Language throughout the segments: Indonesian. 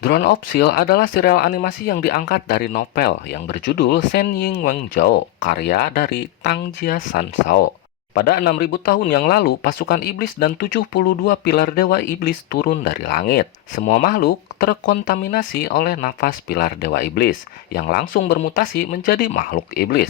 Drone of Steel adalah serial animasi yang diangkat dari novel yang berjudul Shen Ying Wenzhou, karya dari Tang Jia Sansao. Pada 6.000 tahun yang lalu, pasukan iblis dan 72 pilar dewa iblis turun dari langit. Semua makhluk terkontaminasi oleh nafas pilar dewa iblis, yang langsung bermutasi menjadi makhluk iblis.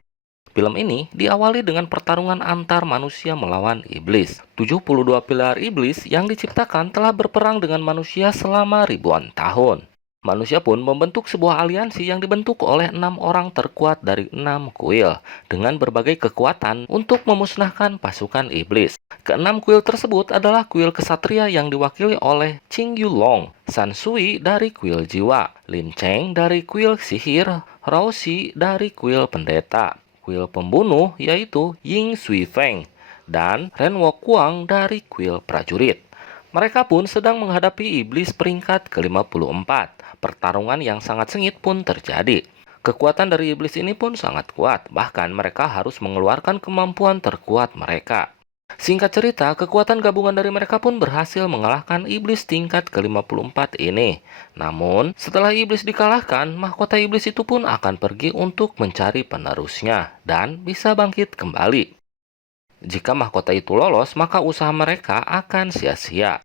Film ini diawali dengan pertarungan antar manusia melawan iblis. 72 pilar iblis yang diciptakan telah berperang dengan manusia selama ribuan tahun. Manusia pun membentuk sebuah aliansi yang dibentuk oleh 6 orang terkuat dari 6 kuil dengan berbagai kekuatan untuk memusnahkan pasukan iblis. Keenam kuil tersebut adalah kuil kesatria yang diwakili oleh Qing Yulong, San Sui dari kuil jiwa, Lin Cheng dari kuil sihir, Rao Xi dari kuil pendeta, kuil pembunuh yaitu Ying Sui Feng, dan Ren Wokuang dari kuil prajurit. Mereka pun sedang menghadapi iblis peringkat ke-54. Pertarungan yang sangat sengit pun terjadi. Kekuatan dari iblis ini pun sangat kuat, bahkan mereka harus mengeluarkan kemampuan terkuat mereka. Singkat cerita, kekuatan gabungan dari mereka pun berhasil mengalahkan iblis tingkat ke-54 ini. Namun, setelah iblis dikalahkan, mahkota iblis itu pun akan pergi untuk mencari penerusnya dan bisa bangkit kembali. Jika mahkota itu lolos, maka usaha mereka akan sia-sia.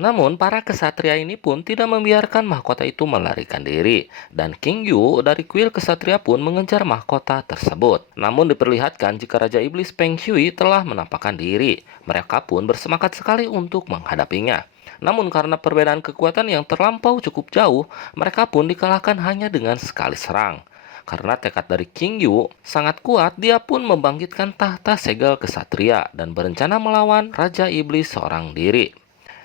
Namun, para kesatria ini pun tidak membiarkan mahkota itu melarikan diri, dan King Yu dari kuil kesatria pun mengejar mahkota tersebut. Namun diperlihatkan jika Raja Iblis Peng Shui telah menampakkan diri, mereka pun bersemangat sekali untuk menghadapinya. Namun karena perbedaan kekuatan yang terlampau cukup jauh, mereka pun dikalahkan hanya dengan sekali serang. Karena tekad dari King Yu sangat kuat, dia pun membangkitkan tahta segel kesatria dan berencana melawan Raja Iblis seorang diri.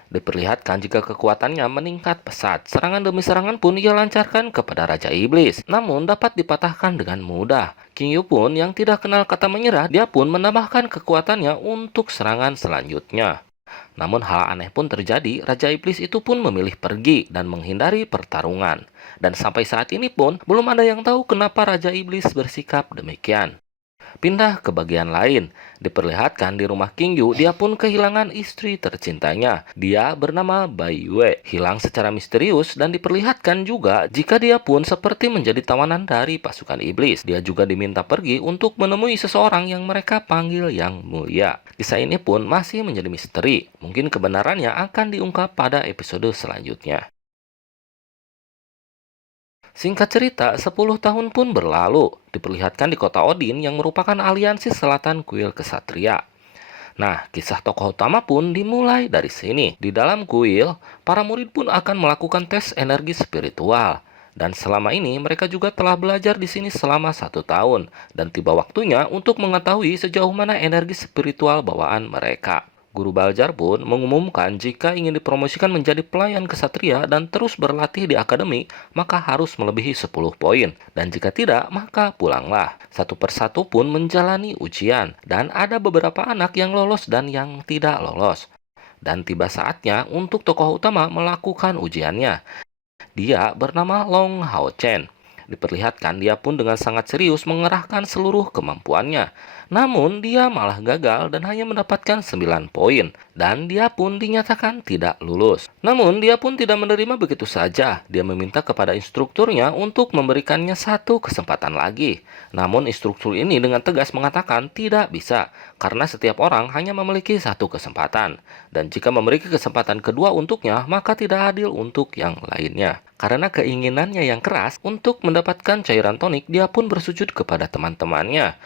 Diperlihatkan jika kekuatannya meningkat pesat. Serangan demi serangan pun ia lancarkan kepada Raja Iblis, namun dapat dipatahkan dengan mudah. King Yu pun yang tidak kenal kata menyerah, dia pun menambahkan kekuatannya untuk serangan selanjutnya. Namun hal aneh pun terjadi, Raja Iblis itu pun memilih pergi dan menghindari pertarungan. Dan sampai saat ini pun belum ada yang tahu kenapa Raja Iblis bersikap demikian. Pindah ke bagian lain, diperlihatkan di rumah King Yu, dia pun kehilangan istri tercintanya. Dia bernama Bai Yue, hilang secara misterius dan diperlihatkan juga jika dia pun seperti menjadi tawanan dari pasukan iblis. Dia juga diminta pergi untuk menemui seseorang yang mereka panggil Yang Mulia. Kisah ini pun masih menjadi misteri. Mungkin kebenarannya akan diungkap pada episode selanjutnya. Singkat cerita, 10 tahun pun berlalu. Diperlihatkan di kota Odin yang merupakan aliansi selatan kuil kesatria. Nah, kisah tokoh utama pun dimulai dari sini. Di dalam kuil, para murid pun akan melakukan tes energi spiritual. Dan selama ini mereka juga telah belajar di sini selama 1 tahun. Dan tiba waktunya untuk mengetahui sejauh mana energi spiritual bawaan mereka. Guru Baljar pun mengumumkan jika ingin dipromosikan menjadi pelayan kesatria dan terus berlatih di akademi, maka harus melebihi 10 poin. Dan jika tidak, maka pulanglah. Satu persatu pun menjalani ujian. Dan ada beberapa anak yang lolos dan yang tidak lolos. Dan tiba saatnya untuk tokoh utama melakukan ujiannya. Dia bernama Long Hao Chen. Diperlihatkan dia pun dengan sangat serius mengerahkan seluruh kemampuannya. Namun dia malah gagal dan hanya mendapatkan 9 poin. Dan dia pun dinyatakan tidak lulus. Namun dia pun tidak menerima begitu saja. Dia meminta kepada instrukturnya untuk memberikannya satu kesempatan lagi. Namun instruktur ini dengan tegas mengatakan tidak bisa. Karena setiap orang hanya memiliki satu kesempatan. Dan jika memiliki kesempatan kedua untuknya, maka tidak adil untuk yang lainnya. Karena keinginannya yang keras untuk mendapatkan cairan tonik, dia pun bersujud kepada teman-temannya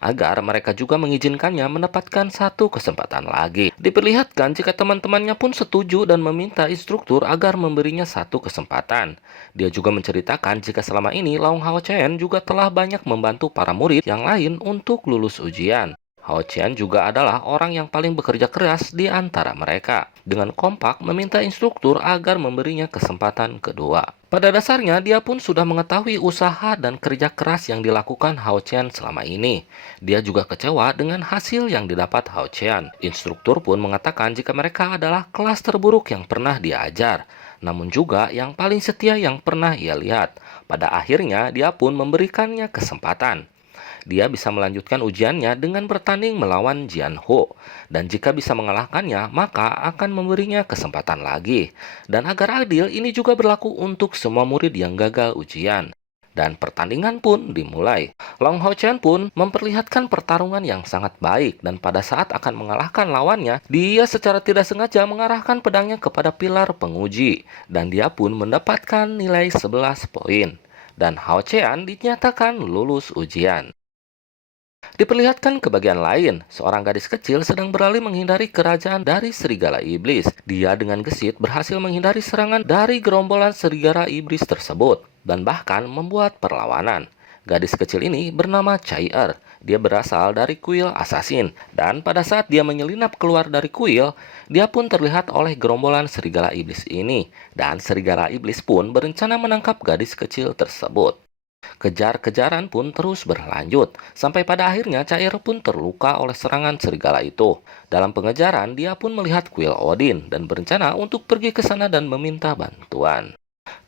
agar mereka juga mengizinkannya mendapatkan satu kesempatan lagi. Diperlihatkan jika teman-temannya pun setuju dan meminta instruktur agar memberinya satu kesempatan. Dia juga menceritakan jika selama ini Long Hao Chen juga telah banyak membantu para murid yang lain untuk lulus ujian. Hao Chen juga adalah orang yang paling bekerja keras di antara mereka, dengan kompak meminta instruktur agar memberinya kesempatan kedua. Pada dasarnya, dia pun sudah mengetahui usaha dan kerja keras yang dilakukan Hao Chen selama ini. Dia juga kecewa dengan hasil yang didapat Hao Chen. Instruktur pun mengatakan jika mereka adalah kelas terburuk yang pernah dia ajar, namun juga yang paling setia yang pernah ia lihat. Pada akhirnya, dia pun memberikannya kesempatan. dia bisa melanjutkan ujiannya dengan bertanding melawan Jianhu. Dan jika bisa mengalahkannya, maka akan memberinya kesempatan lagi. Dan agar adil, ini juga berlaku untuk semua murid yang gagal ujian. Dan pertandingan pun dimulai. Long Hao Chen pun memperlihatkan pertarungan yang sangat baik dan pada saat akan mengalahkan lawannya, dia secara tidak sengaja mengarahkan pedangnya kepada pilar penguji dan dia pun mendapatkan nilai 11 poin. Dan Hao Chen dinyatakan lulus ujian. Diperlihatkan ke bagian lain, seorang gadis kecil sedang berlari menghindari kerajaan dari serigala iblis. Dia dengan gesit berhasil menghindari serangan dari gerombolan serigala iblis tersebut dan bahkan membuat perlawanan. Gadis kecil ini bernama Chai-er. Dia berasal dari kuil assassin dan pada saat dia menyelinap keluar dari kuil, dia pun terlihat oleh gerombolan serigala iblis ini dan serigala iblis pun berencana menangkap gadis kecil tersebut. Kejar-kejaran pun terus berlanjut, sampai pada akhirnya Cair pun terluka oleh serangan serigala itu. Dalam pengejaran, dia pun melihat kuil Odin dan berencana untuk pergi ke sana dan meminta bantuan.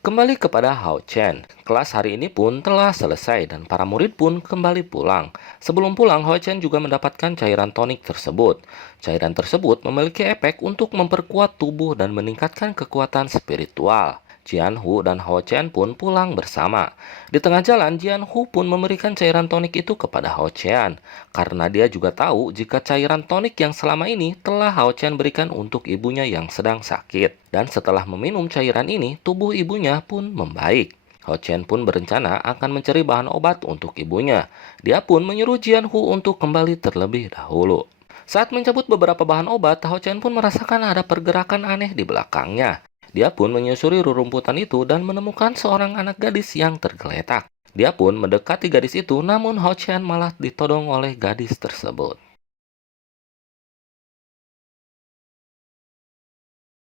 Kembali kepada Hao Chen, kelas hari ini pun telah selesai dan para murid pun kembali pulang. Sebelum pulang, Hao Chen juga mendapatkan cairan tonik tersebut. Cairan tersebut memiliki efek untuk memperkuat tubuh dan meningkatkan kekuatan spiritual. Jianhu dan Hao Chen pun pulang bersama. Di tengah jalan, Jianhu pun memberikan cairan tonik itu kepada Hao Chen. Karena dia juga tahu jika cairan tonik yang selama ini telah Hao Chen berikan untuk ibunya yang sedang sakit. Dan setelah meminum cairan ini, tubuh ibunya pun membaik. Hao Chen pun berencana akan mencari bahan obat untuk ibunya. Dia pun menyuruh Jianhu untuk kembali terlebih dahulu. Saat mencabut beberapa bahan obat, Hao Chen pun merasakan ada pergerakan aneh di belakangnya. Dia pun menyusuri rerumputan itu dan menemukan seorang anak gadis yang tergeletak. Dia pun mendekati gadis itu, namun Hao Chen malah ditodong oleh gadis tersebut.